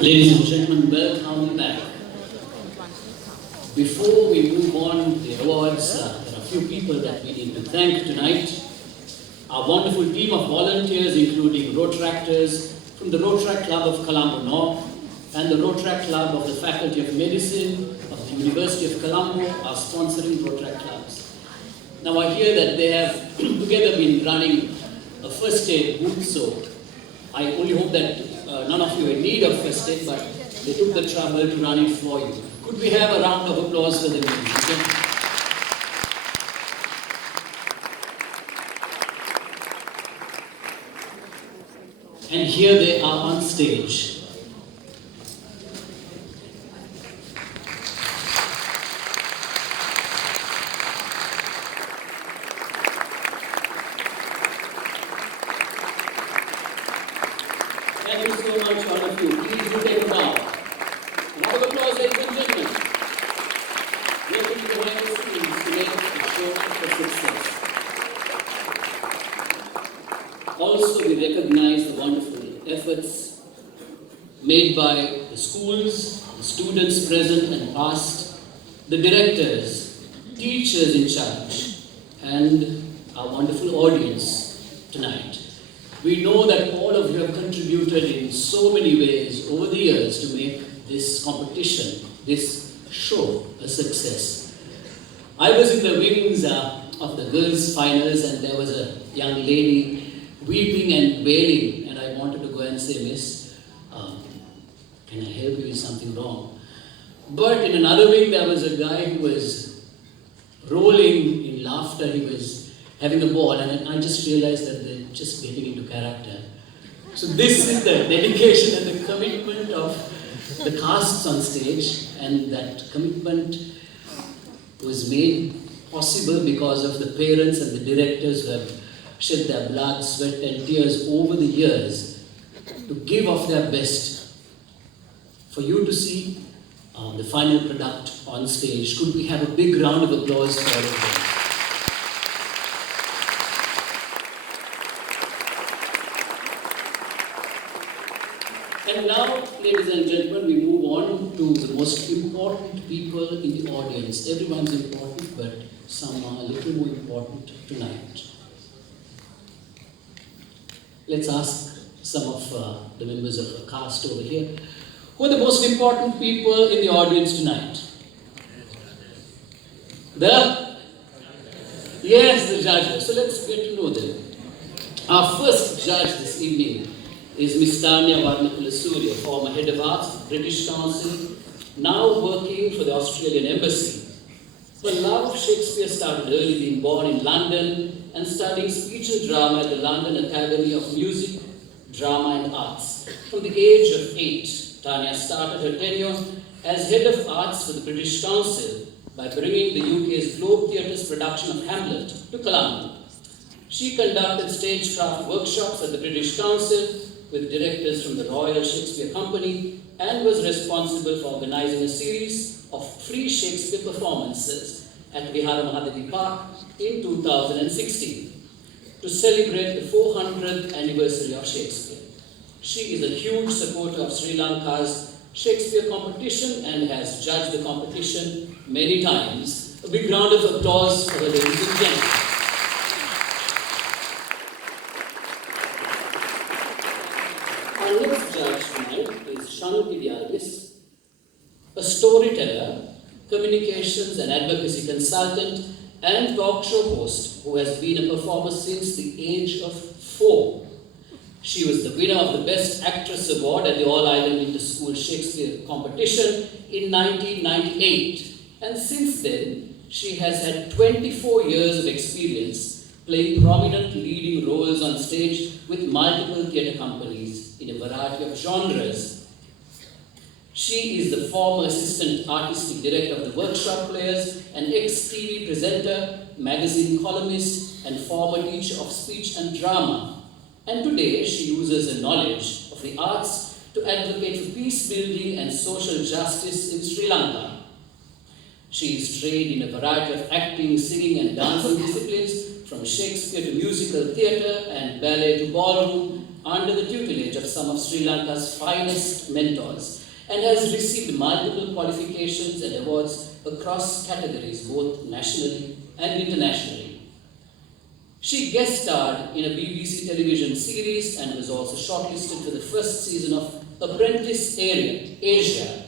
Ladies and gentlemen, welcome back. Before we move on to the awards, there are a few people that we need to thank tonight. Our wonderful team of volunteers, including Rotaractors from the Rotary Club of Colombo North and the Rotary Club of the Faculty of Medicine of the University of Colombo, are sponsoring Rotary clubs. Now I hear that they have together been running a first aid booth, so I only hope that none of you are in need of first aid, but they took the trouble to run it for you. Could we have a round of applause for them? And here they are on stage. Thank you so much, all of you. Please do take a bow. Round of applause, ladies and gentlemen. We are going to behind the scenes to make a show a success. Also, we recognize the wonderful efforts made by the schools, the students present and past, the directors, teachers in charge, and our wonderful audience tonight. We know that all of you have contributed in so many ways over the years to make this competition, this show, a success. I was in the wings of the girls' finals, and there was a young lady weeping and wailing, and I wanted to go and say, Miss, can I help you? Is something wrong? But in another wing, there was a guy who was rolling in laughter. He was having a ball, and I just realized that they're just getting into character. So this is the dedication and the commitment of the casts on stage, and that commitment was made possible because of the parents and the directors who have shed their blood, sweat and tears over the years to give of their best for you to see the final product on stage. Could we have a big round of applause for all of them? And now, ladies and gentlemen, we move on to the most important people in the audience. Everyone's important, but some are a little more important tonight. Let's ask some of the members of the cast over here. Who are the most important people in the audience tonight? Yes, the judges. So let's get to know them. Our first judge this evening is Miss Tanya Warnakulasuriya, former head of arts, British Council, now working for the Australian Embassy. Her love of Shakespeare started early, being born in London and studying speech and drama at the London Academy of Music, Drama and Arts. From the age of 8, Tanya started her tenure as head of arts for the British Council by bringing the UK's Globe Theatre's production of Hamlet to Colombo. She conducted stagecraft workshops at the British Council with directors from the Royal Shakespeare Company and was responsible for organizing a series of free Shakespeare performances at Vihara Park in 2016 to celebrate the 400th anniversary of Shakespeare. She is a huge supporter of Sri Lanka's Shakespeare competition and has judged the competition many times. A big round of applause for her, ladies and gentlemen. Our next judge tonight is Shanuki Alwis, a storyteller, communications and advocacy consultant, and talk show host who has been a performer since the age of 4. She was the winner of the Best Actress Award at the All-Ireland Inter-School Shakespeare competition in 1998, and since then she has had 24 years of experience playing prominent leading roles on stage with multiple theatre companies in a variety of genres. She is the former assistant artistic director of the Workshop Players, an ex-TV presenter, magazine columnist, and former teacher of speech and drama. And today she uses her knowledge of the arts to advocate for peace building and social justice in Sri Lanka. She is trained in a variety of acting, singing and dancing disciplines, from Shakespeare to musical theatre and ballet to ballroom, under the tutelage of some of Sri Lanka's finest mentors, and has received multiple qualifications and awards across categories, both nationally and internationally. She guest starred in a BBC television series and was also shortlisted for the first season of Apprentice Asia.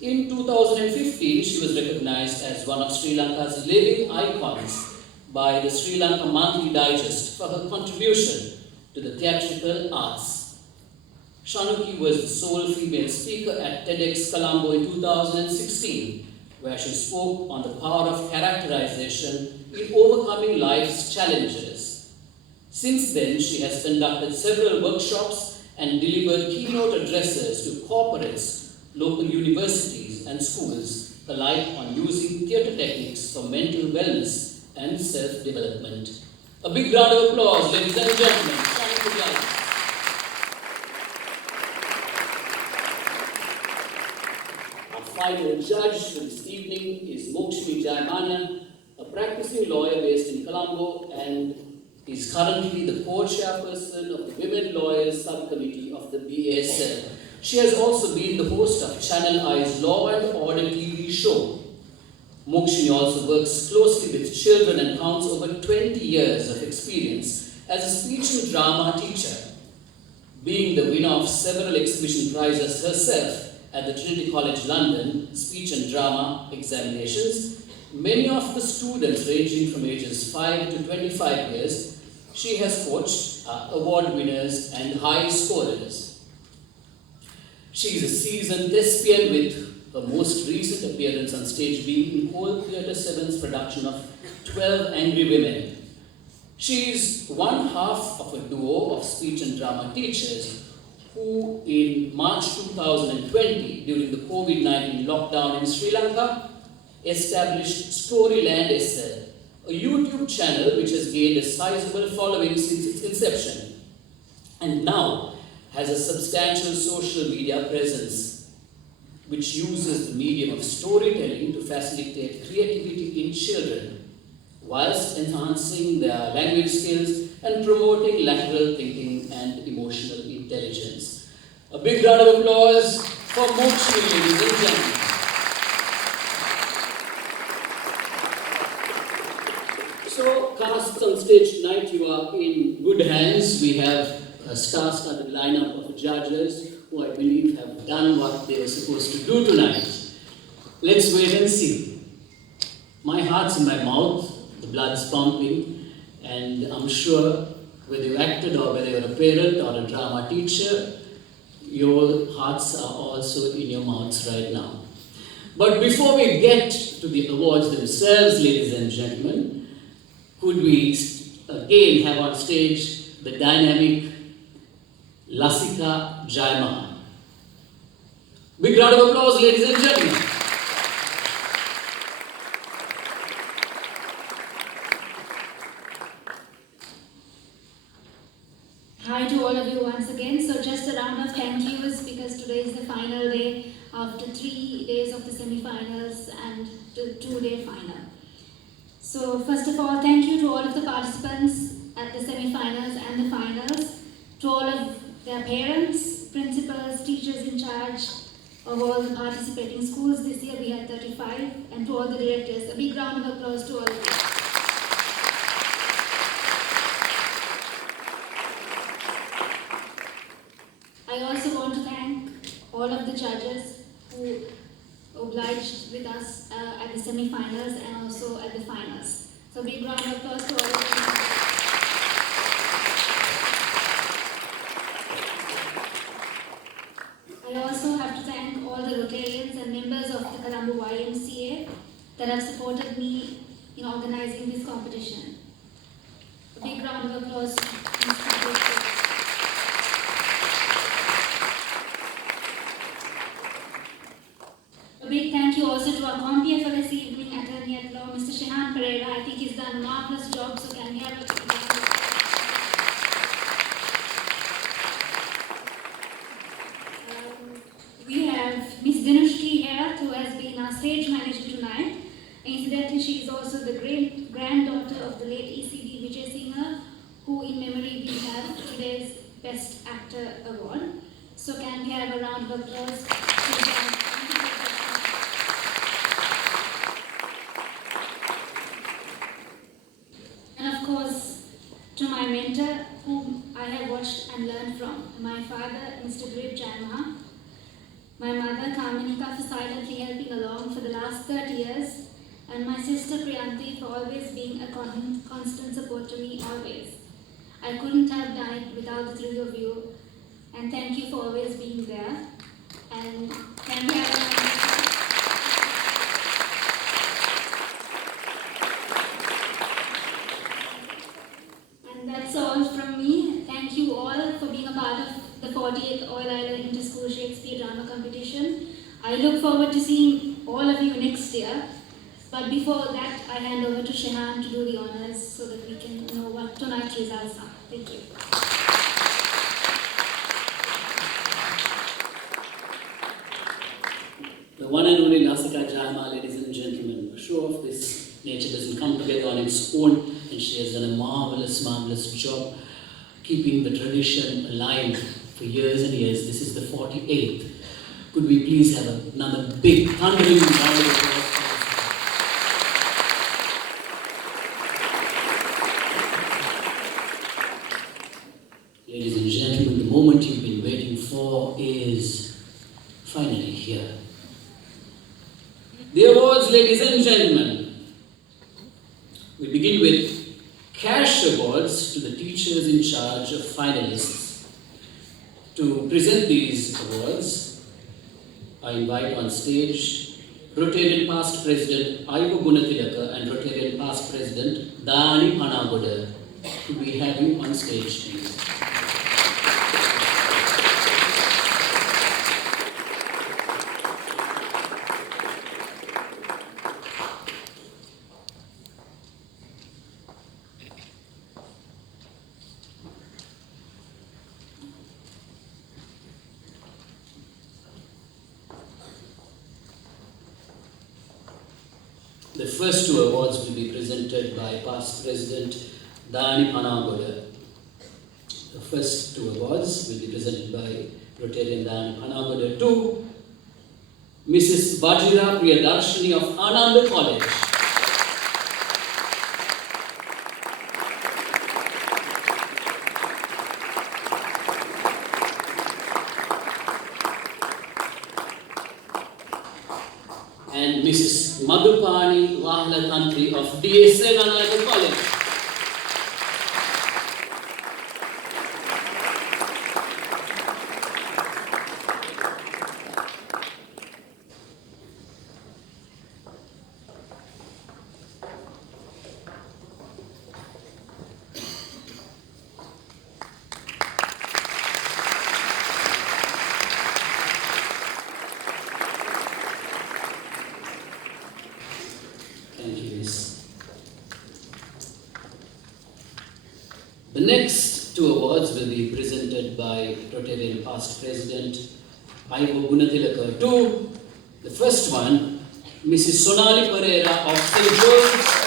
In 2015, she was recognized as one of Sri Lanka's living icons by the Sri Lanka Monthly Digest for her contribution to the theatrical arts. Shanuki was the sole female speaker at TEDx Colombo in 2016, where she spoke on the power of characterization in overcoming life's challenges. Since then, she has conducted several workshops and delivered keynote addresses to corporates, local universities and schools alike on using theatre techniques for mental wellness and self-development. A big round of applause, ladies and gentlemen. Our final judge for this evening is Mokshini Jayamanne, a practicing lawyer based in Colombo and is currently the co-chairperson of the Women Lawyers Subcommittee of the BASL. She has also been the host of Channel I's Law and Order TV show. Mokshini also works closely with children and counts over 20 years of experience as a speech and drama teacher. Being the winner of several exhibition prizes herself at the Trinity College London speech and drama examinations, many of the students ranging from ages 5 to 25 years, she has coached award winners and high scorers. She is a seasoned thespian with her most recent appearance on stage being in Whole Theatre 7's production of 12 Angry Women. She is one half of a duo of speech and drama teachers who in March 2020, during the COVID-19 lockdown in Sri Lanka, established Storyland SL, a YouTube channel which has gained a sizable following since its inception and now has a substantial social media presence, which uses the medium of storytelling to facilitate creativity in children, whilst enhancing their language skills and promoting lateral thinking and emotional intelligence. A big round of applause for Mokshini, ladies and gentlemen. So, cast on stage tonight, you are in good hands. We have a star-studded lineup of judges who I believe have done what they were supposed to do tonight. Let's wait and see. My heart's in my mouth, the blood's pumping, and I'm sure whether you acted or whether you're a parent or a drama teacher, your hearts are also in your mouths right now. But before we get to the awards themselves, ladies and gentlemen, could we again have on stage the dynamic Lasika Jayamanne. Big round of applause, ladies and gentlemen. Hi to all of you once again. So just a round of thank yous because today is the final day after 3 days of the semi-finals and the 2-day final. So first of all, thank you to all of the participants at the semi-finals and the finals, to all of their parents, principals, teachers in charge of all the participating schools. This year we had 35, and to all the directors. A big round of applause to all of you. I also want to thank all of the judges who obliged with us at the semi-finals and also at the finals. So big round of applause to all of you. I also have to thank all the Rotarians and members of the Colombo YMCA that have supported me in organizing this competition. A big round of applause. A big thank you also to our compere for this evening, attorney at law, Mr. Ferreira. I think he's done a marvelous job, so can we have a we have Miss Dinushki Herat, who has been our stage manager tonight. she is also the great granddaughter of the late ECD Vijay Singer, who in memory we have today's Best Actor Award. So can we have a round of applause? And of course, to my mentor, whom I have watched and learned from, my father, Mr. Jayamanne, my mother, Kamanika, for silently helping along for the last 30 years, and my sister, Priyanti, for always being a constant support to me, always. I couldn't have done it without the three of you, and thank you for always being there. And can we have And that's all from me. Thank you all for being a part of the 48th All Island Inter-School Shakespeare Drama Competition. I look forward to seeing all of you next year. But before that, I hand over to Shehan to do the honors so that we can know what tonight's results are. Thank you. The one and only Lasika Jayamanne, ladies and gentlemen. A show of this nature doesn't come together on its own, and she has done a marvelous job keeping the tradition alive for years and years. This is the 48th. Could we please have another big thundering round of applause? Ladies and gentlemen, the moment you've been waiting for is finally here. The awards, ladies and gentlemen. We begin with cash awards to the teachers in charge of finalists. To present these awards, I invite on stage Rotarian past President Aivo Gunatilaka and Rotarian past President Dani Panagoda. Could we have you on stage, please? The first two awards will be presented by past President Dani Panagoda. The first two awards will be presented by Rotarian Dani Panagoda to Mrs. Bajira Priyadarshini of Ananda College. And Mrs. Madhupani Wahalatantri of DSL Ananda College. The next two awards will be presented by Rotarian past President Aivo Gunatilaka to the first one, Mrs. Sonali Ferreira of St. Joseph's